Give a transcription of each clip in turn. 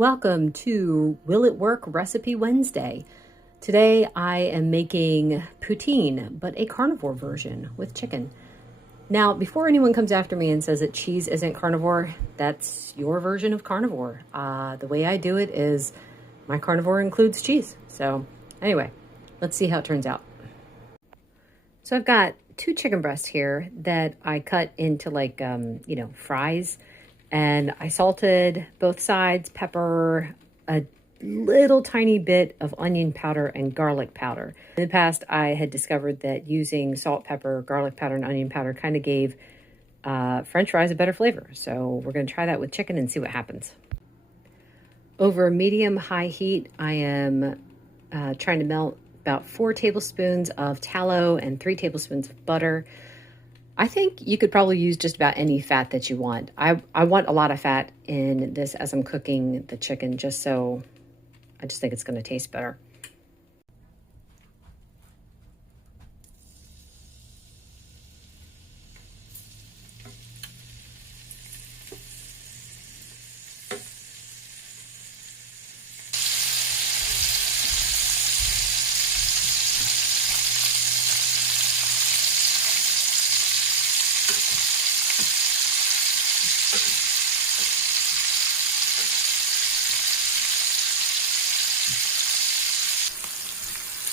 Welcome to Will It Work Recipe Wednesday. Today I am making poutine, but a carnivore version with chicken. Now, before anyone comes after me and says that cheese isn't carnivore, that's your version of carnivore. The way I do it is my carnivore includes cheese. So anyway, let's see how it turns out. So I've got 2 chicken breasts here that I cut into fries. And I salted both sides, pepper, a little tiny bit of onion powder and garlic powder. In the past, I had discovered that using salt, pepper, garlic powder, and onion powder kind of gave French fries a better flavor. So we're going to try that with chicken and see what happens. Over medium-high heat, I am trying to melt about 4 tablespoons of tallow and 3 tablespoons of butter. I think you could probably use just about any fat that you want. I want a lot of fat in this as I'm cooking the chicken, I just think it's going to taste better.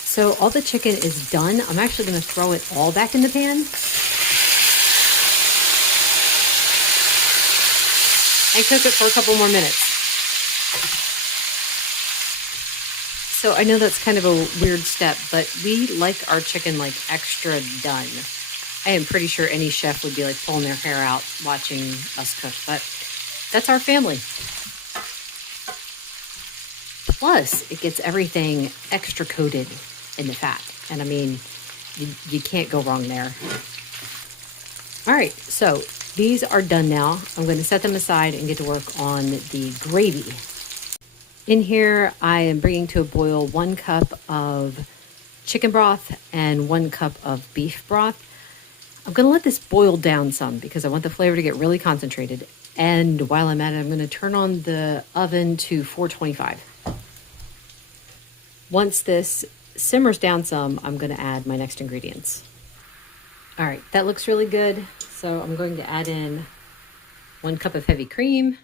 So all the chicken is done. I'm actually going to throw it all back in the pan and cook it for a couple more minutes. So I know that's kind of a weird step, but we like our chicken like extra done. I am pretty sure any chef would be like pulling their hair out watching us cook, but that's our family. Plus, it gets everything extra coated in the fat. And I mean, you can't go wrong there. All right, so these are done now. I'm going to set them aside and get to work on the gravy. In here, I am bringing to a boil 1 cup of chicken broth and 1 cup of beef broth. I'm going to let this boil down some because I want the flavor to get really concentrated. And while I'm at it, I'm going to turn on the oven to 425. Once this simmers down some, I'm going to add my next ingredients. All right, that looks really good. So I'm going to add in 1 cup of heavy cream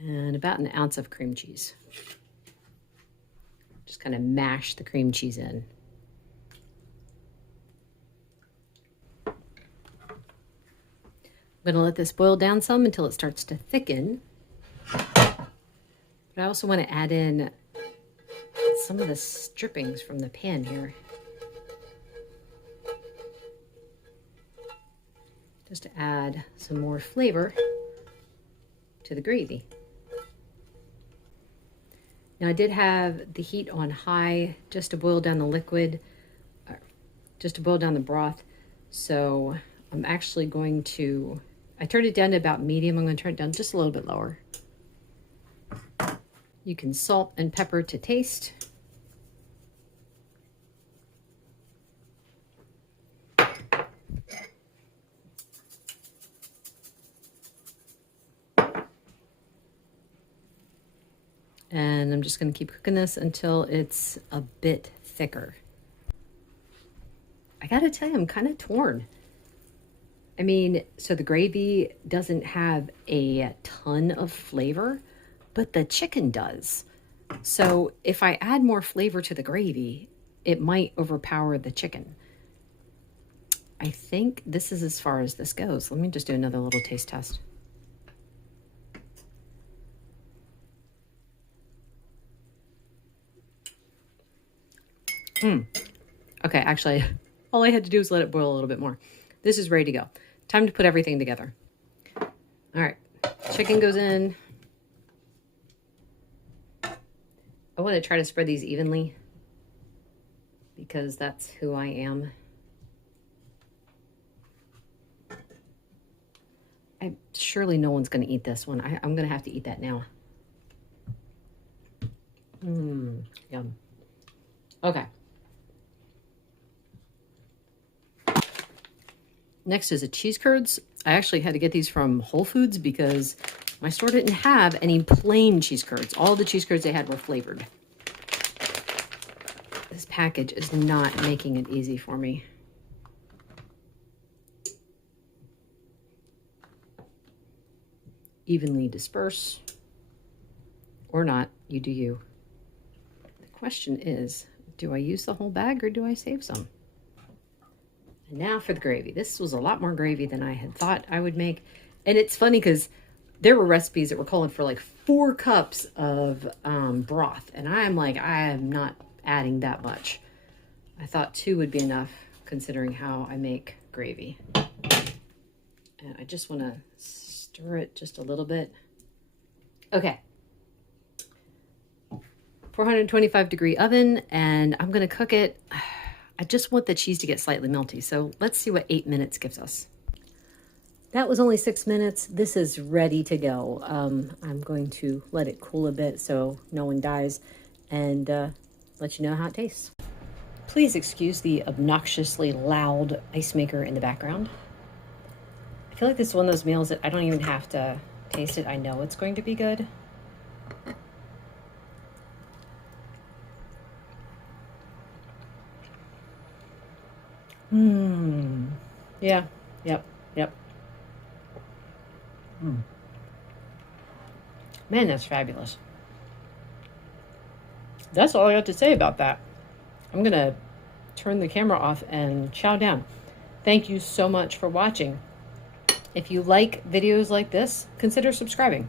and about an ounce of cream cheese. Just kind of mash the cream cheese in. I'm going to let this boil down some until it starts to thicken. But I also want to add in some of the strippings from the pan here. Just to add some more flavor to the gravy. Now I did have the heat on high just to boil down the liquid, just to boil down the broth. So I'm actually going to, I turned it down to about medium. I'm going to turn it down just a little bit lower. You can salt and pepper to taste. And I'm just going to keep cooking this until it's a bit thicker. I got to tell you, I'm kind of torn. I mean, so the gravy doesn't have a ton of flavor, but the chicken does. So if I add more flavor to the gravy, it might overpower the chicken. I think this is as far as this goes. Let me just do another little taste test. Okay, actually, all I had to do was let it boil a little bit more. This is ready to go. Time to put everything together. All right, chicken goes in. I want to try to spread these evenly because that's who I am. Surely no one's going to eat this one. I'm going to have to eat that now. Yum. Okay. Next is a cheese curds. I actually had to get these from Whole Foods because My store didn't have any plain cheese curds. All the cheese curds they had were flavored. This package is not making it easy for me. Evenly disperse. Or not, you do you. The question is, do I use the whole bag or do I save some? And now for the gravy. This was a lot more gravy than I had thought I would make. And it's funny because there were recipes that were calling for like 4 cups of broth. And I'm like, I am not adding that much. I thought 2 would be enough considering how I make gravy. And I just want to stir it just a little bit. Okay. 425 degree oven, and I'm going to cook it. I just want the cheese to get slightly melty. So let's see what 8 minutes gives us. That was only 6 minutes. This is ready to go. I'm going to let it cool a bit so no one dies and let you know how it tastes. Please excuse the obnoxiously loud ice maker in the background. I feel like this is one of those meals that I don't even have to taste it. I know it's going to be good. Yeah, yep. Man, that's fabulous. That's all I got to say about that. I'm going to turn the camera off and chow down. Thank you so much for watching. If you like videos like this, consider subscribing.